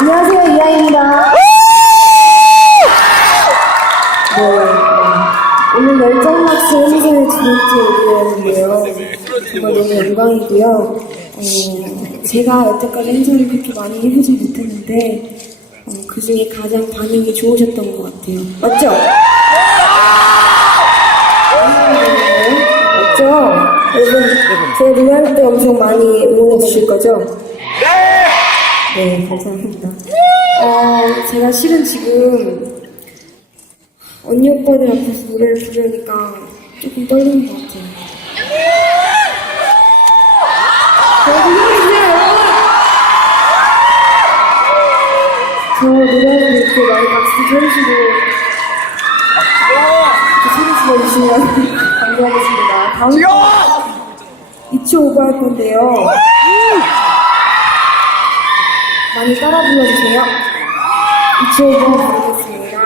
안녕하세요, 이하입니다. 네, 오늘 두 번째 일이었는데요. 정말 너무 영광이고요. 어, 제가 여태까지 행사를 그렇게 많이 해보진 못했는데, 어, 그 중에 가장 반응이 좋으셨던 것 같아요. 맞죠? 맞죠? 여러분, 제가 노래할 때 엄청 많이 응원해 주실 거죠? 네, 감사합니다. 어, 제가 실은 지금 언니 오빠들 앞에서 노래를 부르니까 조금 떨리는 것 같아요. 저때 이렇게 많이 박수 쳐주시고 이렇게 소리 질러주시면 감사하겠습니다. 다음 2초 오버 할 건데요. 많이 따라 불러주세요. 2초 오버 부르겠습니다.